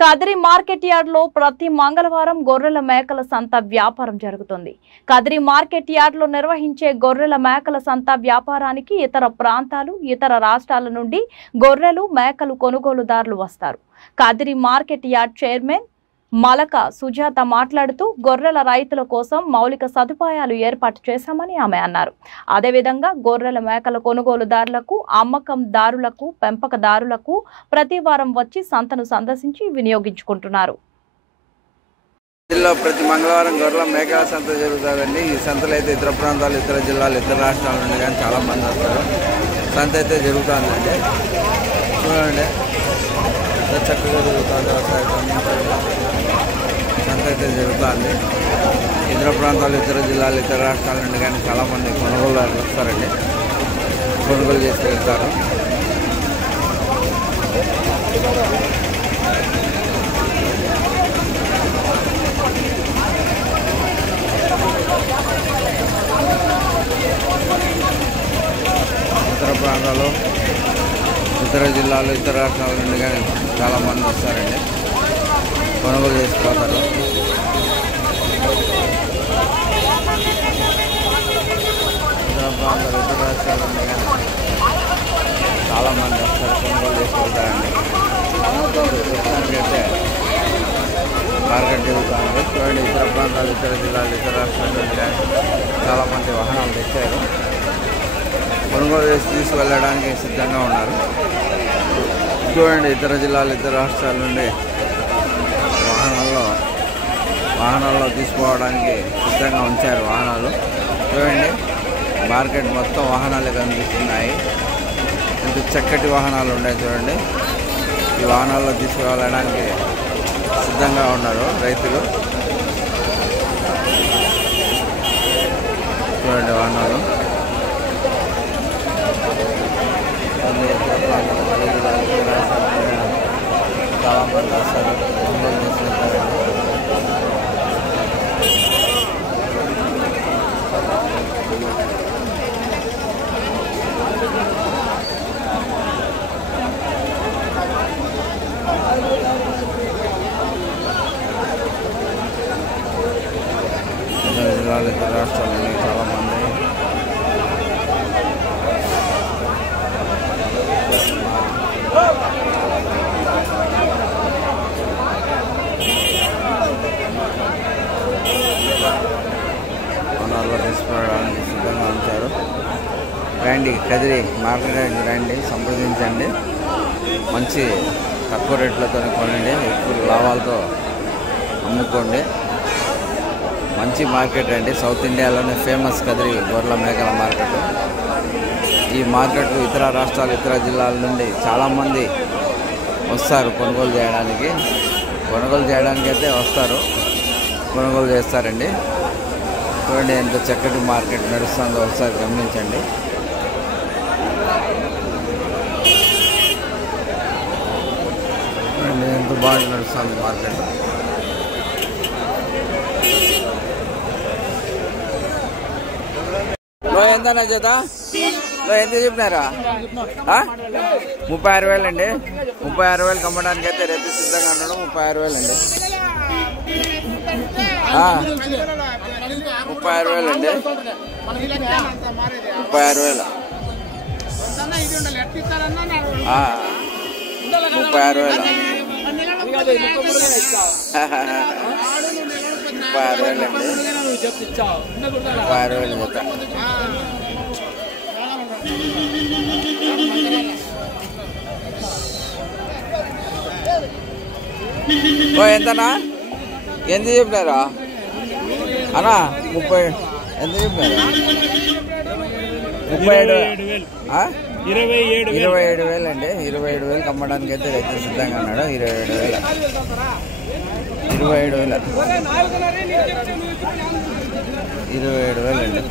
Kadiri market yard లో ప్రతి మంగళవారం గొర్రెల మేకల సంత వ్యాపారం జరుగుతుంది. కదిరి మార్కెట్ యార్డ్ లో నిర్వహించే గొర్రెల మేకల సంత వ్యాపారానికి ఇతర ప్రాంతాలు, ఇతర రాష్ట్రాల నుండి గొర్రెలు, మేకలు కొనుగోలుదారులు వస్తారు. Kadiri market yard chairman Malaka Sujatha మాట్లాడుతూ గొర్రెల రైతుల కోసం మౌలిక సదుపాయాలు ఏర్పాటు చేశామని ఆమె అన్నారు. అదేవిధంగా గొర్రెల మేకల కొనుగోలుదారులకు, అమ్మకందారులకు, పెంపకదారులకు ప్రతి వారం వచ్చి సంతను సందర్శించి వినియోగించుకుంటున్నారు. ప్రతి మంగళవారం గొర్రెల మేకల సంత జరుగుతుందండి. ఈ సంతలో అయితే ఇతర ప్రాంతాలు, ఇతర జిల్లాలు, ఇతర రాష్ట్రాల నుండి కానీ చాలా మంది వస్తారు. సంత అయితే జరుగుతుందండి. చూడండి చక్కగా జరుగుతుంది. సంత అయితే జరుగుతుంది. ఇతర ప్రాంతాలు, ఇతర జిల్లాలు, ఇతర రాష్ట్రాల నుండి కానీ చాలామంది కొనుగోలుదారులు వస్తారండి. కొనుగోలు చేసి వెళ్తారు. ఇతర ప్రాంతాలు, ఇతర జిల్లాలు, ఇతర రాష్ట్రాల నుండి కానీ చాలామంది వస్తారండి. కొనుగోలు చేసుకోతారు. ఇతర ప్రాంతాలు, ఇతర రాష్ట్రాల నుండి కానీ చాలామంది వస్తారు. కొనుగోలు చేసుకుంటారండి. ప్రస్తుతానికైతే మార్కెట్ జరుగుతుంది. చూడండి ఇతర ప్రాంతాలు, ఇతర జిల్లాలు, ఇతర రాష్ట్రాల నుండి కానీ చాలామంది వాహనాలు తెచ్చారు. కొనుగోలు చేసి తీసుకువెళ్ళడానికి సిద్ధంగా ఉన్నారు. చూడండి ఇతర జిల్లాలు, ఇతర రాష్ట్రాల నుండి వాహనాల్లో తీసుకోవడానికి సిద్ధంగా ఉంచారు వాహనాలు. చూడండి మార్కెట్ మొత్తం వాహనాలు కనిపిస్తున్నాయి. ఇంత చక్కటి వాహనాలు ఉన్నాయి. చూడండి ఈ వాహనాల్లో తీసుకువెళ్ళడానికి సిద్ధంగా ఉన్నారు రైతులు. చూడండి వాహనాలు చాలా మంది వస్తారు. కొనుగోలు చేసుకుంటారండి. ఇతర జిల్లాలు, ఇతర రాష్ట్రాల నుండి చాలామంది వనాల్లో తీసుకోవడానికి సిద్ధంగా ఉంచారు. రండి కదిరి మార్కెట్ రండి, సంప్రదించండి. మంచి తక్కువ రేట్లతో కొనండి, ఎక్కువ లాభాలతో అమ్ముకోండి. మంచి మార్కెట్ అండి. సౌత్ ఇండియాలోనే ఫేమస్ కదిరి గొర్రెల మేకల మార్కెట్. ఈ మార్కెట్ ఇతర రాష్ట్రాలు, ఇతర జిల్లాల నుండి చాలామంది వస్తారు కొనుగోలు చేయడానికి. కొనుగోలు చేయడానికి అయితే వస్తారు, కొనుగోలు చేస్తారండి. చూడండి ఎంత చక్కటి మార్కెట్ నడుస్తుందో ఒకసారి గమనించండి. చూడండి ఎంత బాగా నడుస్తుంది మార్కెట్. ఎంతనా చేత ఎంత చెప్పినారా? 36,000 అండి. 36,000 అమ్మడానికి అయితే రైతు సిద్ధంగా ఉన్నాడు. 36,000 అండి. 36,000 అండి. 36,000. 36,000. 36,000 అండి. 36,000 జత. ఎంతనా? ఎంత చెప్పినారా అన్నా? 30 ఎంత చెప్పినారా? 27,000 అండి. 27,000 అమ్మడానికి అయితే రైతు సిద్ధంగా ఉన్నాడు. 27,000. 27,000 అండి.